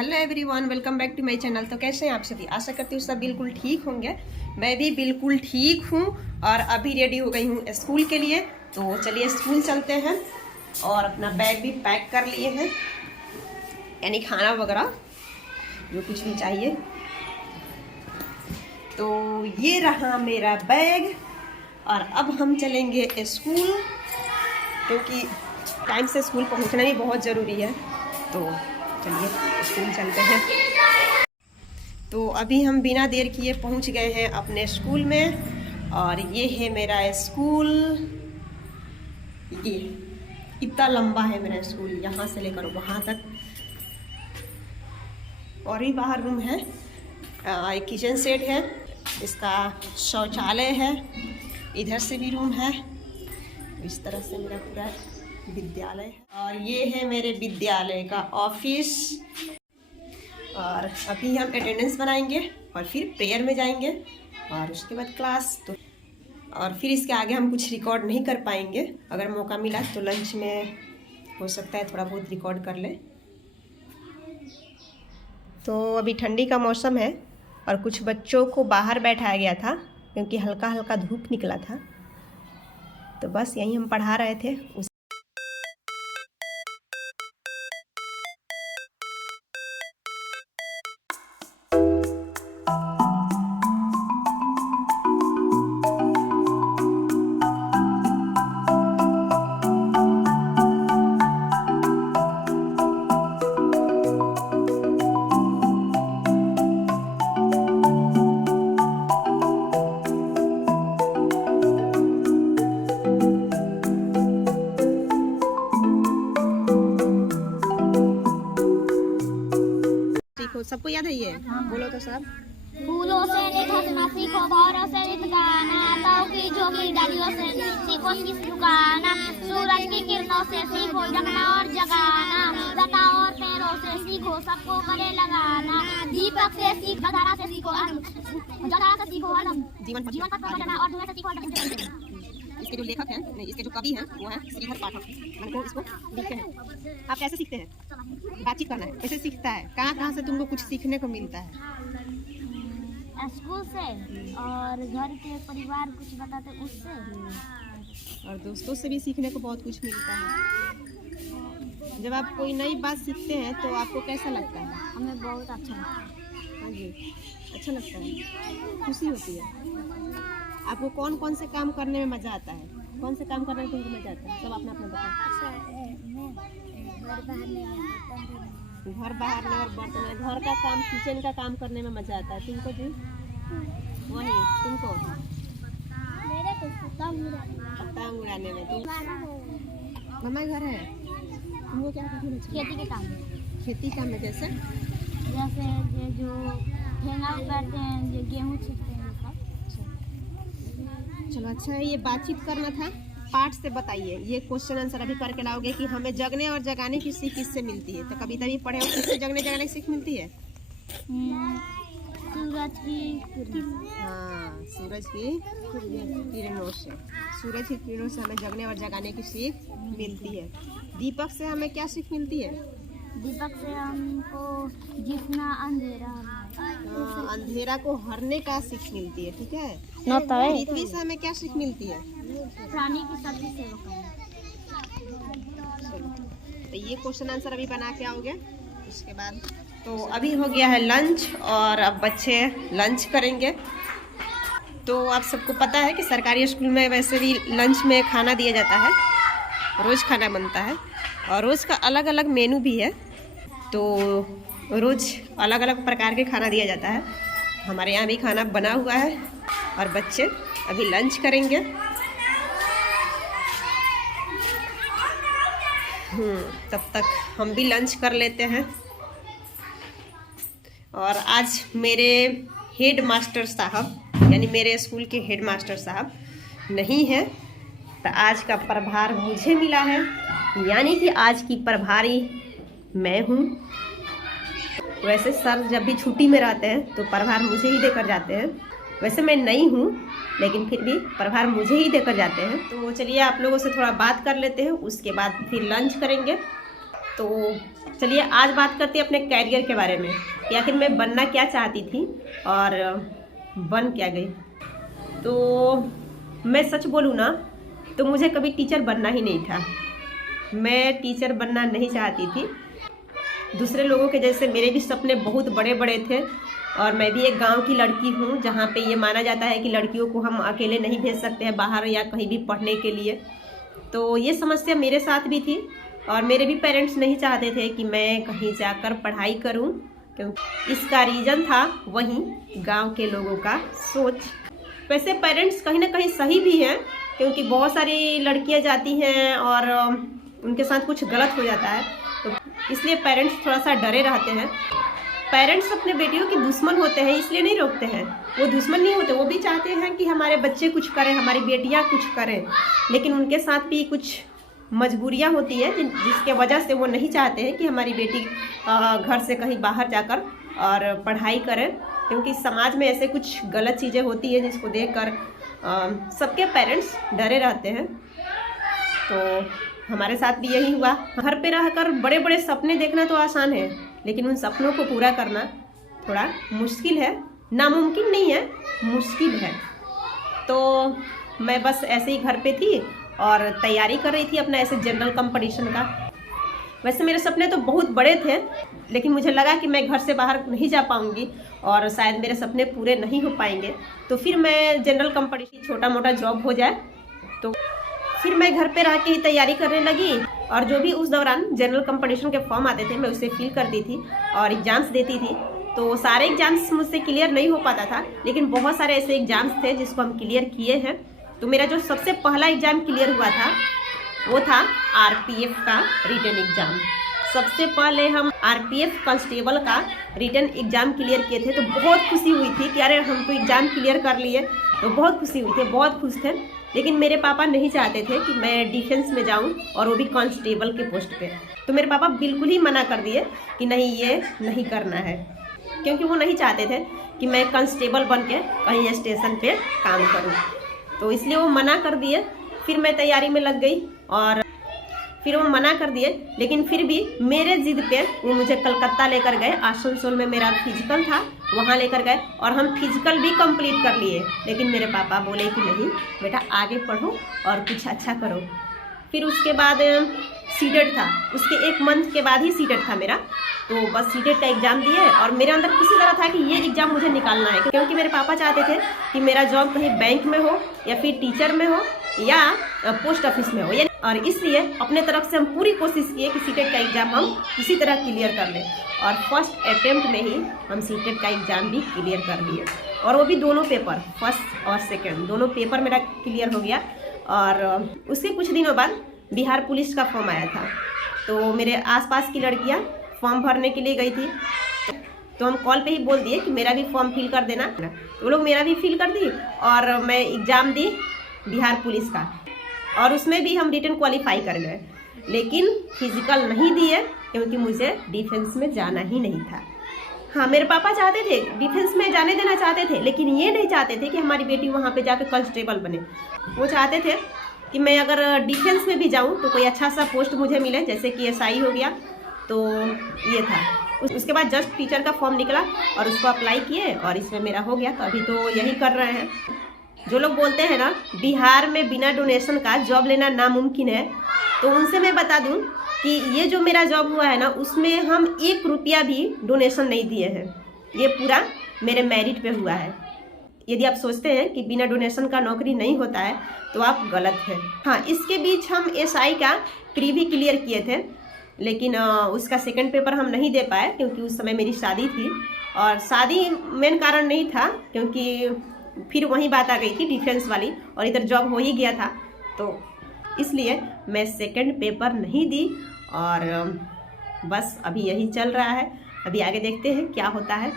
Hello everyone, welcome back to my channel. तो कैसे हैं आप सभी? आशा करती हूँ सब बिल्कुल ठीक होंगे। मैं भी बिल्कुल ठीक हूँ और अभी रेडी हो गई हूँ स्कूल के लिए। तो चलिए स्कूल चलते हैं और अपना बैग भी पैक कर लिए हैं, यानी खाना वगैरह जो कुछ भी चाहिए। तो ये रहा मेरा बैग और अब हम चलेंगे स्कूल, क्योंकि टाइम से स्कूल पहुँचना भी बहुत ज़रूरी है। तो चलिए स्कूल चलते हैं। तो अभी हम बिना देर किए पहुंच गए हैं अपने स्कूल में और ये है मेरा स्कूल। ये इतना लंबा है मेरा स्कूल, यहाँ से लेकर वहाँ तक। और ही बाहर रूम है, एक किचन सेट है, इसका शौचालय है, इधर से भी रूम है। इस तरह से मेरा पूरा विद्यालय है और ये है मेरे विद्यालय का ऑफिस। और अभी हम अटेंडेंस बनाएंगे और फिर प्रेयर में जाएंगे और उसके बाद क्लास। तो और फिर इसके आगे हम कुछ रिकॉर्ड नहीं कर पाएंगे। अगर मौका मिला तो लंच में हो सकता है थोड़ा बहुत रिकॉर्ड कर ले। तो अभी ठंडी का मौसम है और कुछ बच्चों को बाहर बैठाया गया था क्योंकि हल्का हल्का धूप निकला था। तो बस यहीं हम पढ़ा रहे थे। सबको याद है ये? बोलो तो सब। फूलों से नित हंसना सीखो, भौरों से नित गाना, ताऊ की जोगी डालियों से सीखो किस लुकाना, सूरज की किरणों से सीखो जगना और जगाना, लता और पेड़ों से सीखो सबको गले लगाना, दीपक से सीख जगधारा से सीखो जगधारा से सीखो जीवन पथ पर चलना और धुएं से सीखो। इसके जो लेखक हैं, नहीं इसके जो कवि हैं वो हैं श्रीधर पाठक। हमको इसको लिखते हैं। आप कैसे सीखते हैं? बातचीत करना है, कैसे सीखता है? कहाँ से तुमको कुछ सीखने को मिलता है? स्कूल से और घर के परिवार कुछ बताते उससे, और दोस्तों से भी सीखने को बहुत कुछ मिलता है। जब आप कोई नई बात सीखते हैं तो आपको कैसा लगता है? हमें बहुत अच्छा लगता है। हाँ जी, अच्छा लगता है, खुशी होती है। आपको कौन कौन से काम करने में मज़ा आता है? कौन से काम करने में तुमको मज़ा आता है? सब अपना अपना बताओ। घर बहारने और बर्तन, घर का काम, किचन का काम करने में मज़ा आता है। तुमको जी? वही तुमको? मेरे को पतंग उड़ाने में। तुम मम्मा घर है, तुमको क्या करना चाहिए? खेती के काम। खेती काम में जैसे जो ठेंगा उगाते हैं, जो गेहूँ छिड़ते हैं। चलो अच्छा है, ये बातचीत करना था। पाठ से बताइए, ये क्वेश्चन आंसर अभी करके लाओगे कि हमें जगने और जगाने की सीख किससे मिलती है। तो कविता भी पढ़े हो, किससे जगने जगाने की सीख मिलती है? सूरज की। हाँ, सूरज की किरणों से। सूरज की किरणों से हमें जगने और जगाने की सीख मिलती है। दीपक से हमें क्या सीख मिलती है? दीपक से हमको जितना अंधेरा, अंधेरा को हरने का सीख मिलती है। ठीक है। पृथ्वी से हमें क्या सीख मिलती है? प्राणी की सभी सेवा करना। तो ये क्वेश्चन आंसर अभी बना के आओगे। उसके बाद तो अभी हो गया है लंच और अब बच्चे लंच करेंगे। तो आप सबको पता है कि सरकारी स्कूल में वैसे भी लंच में खाना दिया जाता है, रोज़ खाना बनता है और रोज़ का अलग अलग मेनू भी है। तो रोज़ अलग अलग प्रकार के खाना दिया जाता है। हमारे यहाँ भी खाना बना हुआ है और बच्चे अभी लंच करेंगे। तब तक हम भी लंच कर लेते हैं। और आज मेरे हेड मास्टर साहब, यानी मेरे स्कूल के हेड मास्टर साहब नहीं हैं, तो आज का प्रभार मुझे मिला है, यानी कि आज की प्रभारी मैं हूँ। वैसे सर जब भी छुट्टी में रहते हैं तो प्रभार मुझे ही देकर जाते हैं। वैसे मैं नई हूँ लेकिन फिर भी प्रभार मुझे ही देकर जाते हैं। तो चलिए आप लोगों से थोड़ा बात कर लेते हैं, उसके बाद फिर लंच करेंगे। तो चलिए आज बात करते हैं अपने कैरियर के बारे में कि आखिर मैं बनना क्या चाहती थी और बन क्या गई। तो मैं सच बोलूँ ना तो मुझे कभी टीचर बनना ही नहीं था। मैं टीचर बनना नहीं चाहती थी। दूसरे लोगों के जैसे मेरे भी सपने बहुत बड़े बड़े थे और मैं भी एक गांव की लड़की हूँ जहाँ पे ये माना जाता है कि लड़कियों को हम अकेले नहीं भेज सकते हैं बाहर या कहीं भी पढ़ने के लिए। तो ये समस्या मेरे साथ भी थी और मेरे भी पेरेंट्स नहीं चाहते थे कि मैं कहीं जाकर पढ़ाई करूं, क्योंकि इसका रीज़न था वहीं गांव के लोगों का सोच। वैसे पेरेंट्स कहीं ना कहीं सही भी हैं, क्योंकि बहुत सारी लड़कियां जाती हैं और उनके साथ कुछ गलत हो जाता है, तो इसलिए पेरेंट्स थोड़ा सा डरे रहते हैं। पेरेंट्स अपने बेटियों के दुश्मन होते हैं इसलिए नहीं रोकते हैं, वो दुश्मन नहीं होते, वो भी चाहते हैं कि हमारे बच्चे कुछ करें, हमारी बेटियां कुछ करें, लेकिन उनके साथ भी कुछ मजबूरियां होती है जिसके वजह से वो नहीं चाहते हैं कि हमारी बेटी घर से कहीं बाहर जाकर और पढ़ाई करें, क्योंकि समाज में ऐसे कुछ गलत चीज़ें होती है जिसको देखकर सबके पेरेंट्स डरे रहते हैं। तो हमारे साथ भी यही हुआ। घर पे रहकर बड़े बड़े सपने देखना तो आसान है, लेकिन उन सपनों को पूरा करना थोड़ा मुश्किल है। नामुमकिन नहीं है, मुश्किल है। तो मैं बस ऐसे ही घर पे थी और तैयारी कर रही थी अपना ऐसे जनरल कंपटीशन का। वैसे मेरे सपने तो बहुत बड़े थे, लेकिन मुझे लगा कि मैं घर से बाहर नहीं जा पाऊंगी और शायद मेरे सपने पूरे नहीं हो पाएंगे। तो फिर मैं जनरल कंपटीशन छोटा मोटा जॉब हो जाए, तो फिर मैं घर पे रह के ही तैयारी करने लगी। और जो भी उस दौरान जनरल कंपटीशन के फॉर्म आते थे मैं उसे फिल करती थी और एग्ज़ाम्स देती थी। तो सारे एग्ज़ाम्स मुझसे क्लियर नहीं हो पाता था, लेकिन बहुत सारे ऐसे एग्ज़ाम्स थे जिसको हम क्लियर किए हैं। तो मेरा जो सबसे पहला एग्ज़ाम क्लियर हुआ था वो था आरपीएफ का रिटन एग्ज़ाम। सबसे पहले हम आरपीएफ कांस्टेबल का रिटन एग्ज़ाम क्लियर किए थे, तो बहुत खुशी हुई थी कि अरे हम तो एग्ज़ाम क्लियर कर लिए। तो बहुत खुशी हुई थी, बहुत खुश थे। लेकिन मेरे पापा नहीं चाहते थे कि मैं डिफेंस में जाऊं और वो भी कांस्टेबल के पोस्ट पे। तो मेरे पापा बिल्कुल ही मना कर दिए कि नहीं, ये नहीं करना है, क्योंकि वो नहीं चाहते थे कि मैं कांस्टेबल बन के कहीं स्टेशन पे काम करूं। तो इसलिए वो मना कर दिए। फिर मैं तैयारी में लग गई और फिर वो मना कर दिए, लेकिन फिर भी मेरे जिद पे वो मुझे कलकत्ता लेकर गए। आसनसोल में मेरा फिजिकल था, वहाँ लेकर गए और हम फिजिकल भी कंप्लीट कर लिए। लेकिन मेरे पापा बोले कि नहीं बेटा, आगे पढ़ो और कुछ अच्छा करो। फिर उसके बाद सीटेट था, उसके 1 मंथ के बाद ही सीटेट था मेरा। तो बस सीटेट का एग्ज़ाम दिए और मेरे अंदर किसी तरह था कि ये एग्ज़ाम मुझे निकालना है, क्योंकि मेरे पापा चाहते थे कि मेरा जॉब कहीं बैंक में हो या फिर टीचर में हो या पोस्ट ऑफिस में हो। और इसलिए अपने तरफ से हम पूरी कोशिश किए कि सीटेट का एग्ज़ाम हम किसी तरह क्लियर कर लें। और फर्स्ट अटेम्प्ट में ही हम सीटेट का एग्ज़ाम भी क्लियर कर लिए, और वो भी दोनों पेपर, फर्स्ट और सेकेंड दोनों पेपर मेरा क्लियर हो गया। और उसके कुछ दिनों बाद बिहार पुलिस का फॉर्म आया था। तो मेरे आसपास की लड़कियां फॉर्म भरने के लिए गई थी, तो हम कॉल पे ही बोल दिए कि मेरा भी फॉर्म फिल कर देना। तो वो लोग मेरा भी फिल कर दी और मैं एग्ज़ाम दी बिहार पुलिस का, और उसमें भी हम रिटन क्वालिफाई कर गए। लेकिन फिजिकल नहीं दिए, क्योंकि मुझे डिफेंस में जाना ही नहीं था। हाँ, मेरे पापा चाहते थे, डिफेंस में जाने देना चाहते थे, लेकिन ये नहीं चाहते थे कि हमारी बेटी वहाँ पे जाकर कांस्टेबल बने। वो चाहते थे कि मैं अगर डिफेंस में भी जाऊँ तो कोई अच्छा सा पोस्ट मुझे मिले, जैसे कि एसआई हो गया। तो ये था। उसके बाद जस्ट टीचर का फॉर्म निकला और उसको अप्लाई किए और इसमें मेरा हो गया। तो अभी तो यही कर रहे हैं। जो लोग बोलते हैं ना बिहार में बिना डोनेशन का जॉब लेना नामुमकिन है, तो उनसे मैं बता दूं कि ये जो मेरा जॉब हुआ है ना, उसमें हम 1 रुपया भी डोनेशन नहीं दिए हैं। ये पूरा मेरे मेरिट पे हुआ है। यदि आप सोचते हैं कि बिना डोनेशन का नौकरी नहीं होता है तो आप गलत हैं। हाँ, इसके बीच हम एसआई का प्री भी क्लियर किए थे, लेकिन उसका सेकंड पेपर हम नहीं दे पाए, क्योंकि उस समय मेरी शादी थी। और शादी मेन कारण नहीं था, क्योंकि फिर वही बात आ गई थी डिफेंस वाली, और इधर जॉब हो ही गया था। तो इसलिए मैं सेकंड पेपर नहीं दी और बस अभी यही चल रहा है। अभी आगे देखते हैं क्या होता है।